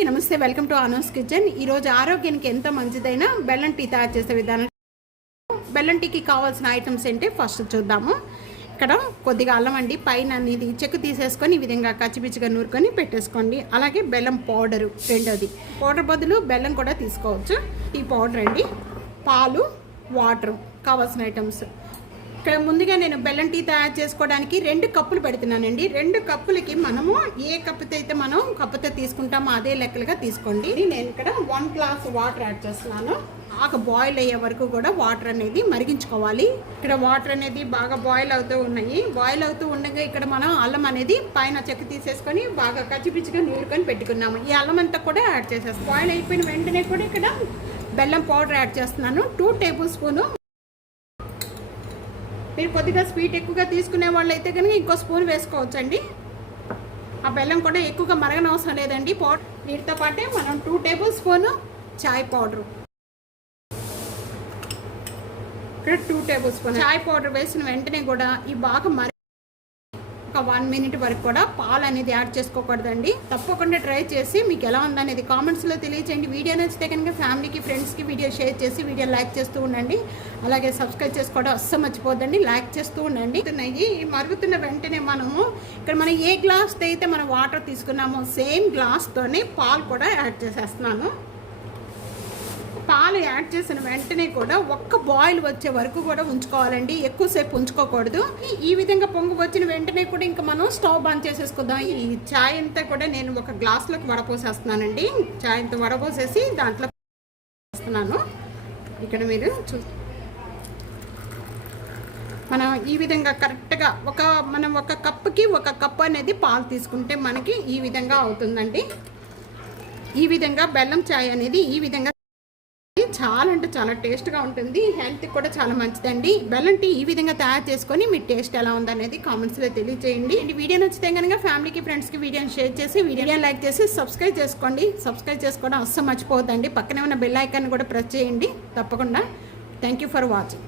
నమస్తే, welcome to Anu's kitchen. ఈరోజు ఆరోగ్యానికి ఎంతో మంచిదైన బెల్లం టీ తయారు చేసే విధానం. బెల్లం టీకి కావాల్సిన ఐటమ్స్ ఏంటి ఫస్ట్ చూద్దాము. ఇక్కడ కొద్దిగా అల్లం అండి, పైన అనేది చెక్కు తీసేసుకొని ఈ విధంగా కచ్చిపిచ్చిగా నూరుకొని పెట్టేసుకోండి. అలాగే బెల్లం పౌడరు, రెండోది పౌడర్ బదులు బెల్లం కూడా తీసుకోవచ్చు. టీ పౌడర్ అండి, పాలు, వాటర్ కావాల్సిన ఐటమ్స్. ఇక్కడ ముందుగా నేను బెల్లం టీ తయారు చేసుకోవడానికి 2 కప్పులు పెడుతున్నానండి. 2 కప్పులకి మనము ఏ కప్పుతో అయితే మనం కప్పుతో తీసుకుంటామో అదే లెక్కలుగా తీసుకోండి. నేను ఇక్కడ 1 గ్లాస్ వాటర్ యాడ్ చేస్తున్నాను. బాగా బాయిల్ అయ్యే వరకు కూడా వాటర్ అనేది మరిగించుకోవాలి. ఇక్కడ వాటర్ అనేది బాగా బాయిల్ అవుతూ ఉన్నాయి. బాయిల్ అవుతూ ఉండగా ఇక్కడ మనం అల్లం అనేది పైన చెక్కు తీసేసుకొని బాగా కచ్చిపిచ్చిగా నూరుకొని పెట్టుకున్నాము. ఈ అల్లం అంతా కూడా యాడ్ చేసేస్తాం. బాయిల్ అయిపోయిన వెంటనే కూడా ఇక్కడ బెల్లం పౌడర్ యాడ్ చేస్తున్నాను. 2 టేబుల్ స్పూను. మీరు కొద్దిగా స్వీట్ ఎక్కువగా తీసుకునే వాళ్ళు అయితే కనుక ఇంకో స్పూన్ వేసుకోవచ్చండి. ఆ బెల్లం కూడా ఎక్కువగా మరగనవసరం లేదండి. వీటితో పాటే మనం 2 టేబుల్ స్పూను చాయ్ పౌడరు, ఇక్కడ 2 టేబుల్ స్పూన్ చాయ్ పౌడర్ వేసిన వెంటనే కూడా ఈ బాగా ఒక 1 మినిట్ వరకు కూడా పాలు అనేది యాడ్ చేసుకోకూడదండి. తప్పకుండా ట్రై చేసి మీకు ఎలా ఉందనేది కామెంట్స్లో తెలియచేయండి. వీడియో నచ్చితే కనుక ఫ్యామిలీకి, ఫ్రెండ్స్కి వీడియో షేర్ చేసి వీడియో లైక్ చేస్తూ ఉండండి. అలాగే సబ్స్క్రైబ్ చేసుకోవడం అస్సలు మర్చిపోద్దండి. లైక్ చేస్తూ ఉండండి. ఈ మరుగుతున్న వెంటనే మనం ఏ గ్లాస్తో అయితే మనం వాటర్ తీసుకున్నామో సేమ్ గ్లాస్తోనే పాలు కూడా యాడ్ చేసేస్తున్నాను. పాలు యాడ్ చేసిన వెంటనే కూడా ఒక్క బాయిల్ వచ్చే వరకు కూడా ఉంచుకోవాలండి. ఎక్కువసేపు ఉంచుకోకూడదు. ఈ విధంగా పొంగు వచ్చిన వెంటనే కూడా ఇంకా మనం స్టవ్ బంద్ చేసేసుకుందాం. ఈ చాయ్ అంతా కూడా నేను ఒక గ్లాస్లోకి వడపోసేస్తున్నానండి. చాయ్ అంతా వడపోసేసి దాంట్లో వేస్తున్నాను. ఇక్కడ మీరు మనం ఈ విధంగా కరెక్ట్గా మనం ఒక కప్పుకి 1 కప్పు అనేది పాలు తీసుకుంటే మనకి ఈ విధంగా అవుతుందండి. ఈ విధంగా బెల్లం చాయ్ అనేది ఈ విధంగా చాలా అంటే చాలా టేస్ట్గా ఉంటుంది. హెల్త్కి కూడా చాలా మంచిదండి. బెల్లం టీ ఈ విధంగా తయారు చేసుకొని మీ టేస్ట్ ఎలా ఉందనేది కామెంట్స్లో తెలియజేయండి. వీడియో నచ్చితే కనుక ఫ్యామిలీకి, ఫ్రెండ్స్కి వీడియోని షేర్ చేసి వీడియో లైక్ చేసి సబ్స్క్రైబ్ చేసుకోండి. సబ్స్క్రైబ్ చేసుకోవడం అస్సలు మర్చిపోవద్దండి. పక్కనే ఉన్న బెల్ ఐకాన్ కూడా ప్రెస్ చేయండి తప్పకుండా. Thank you for watching.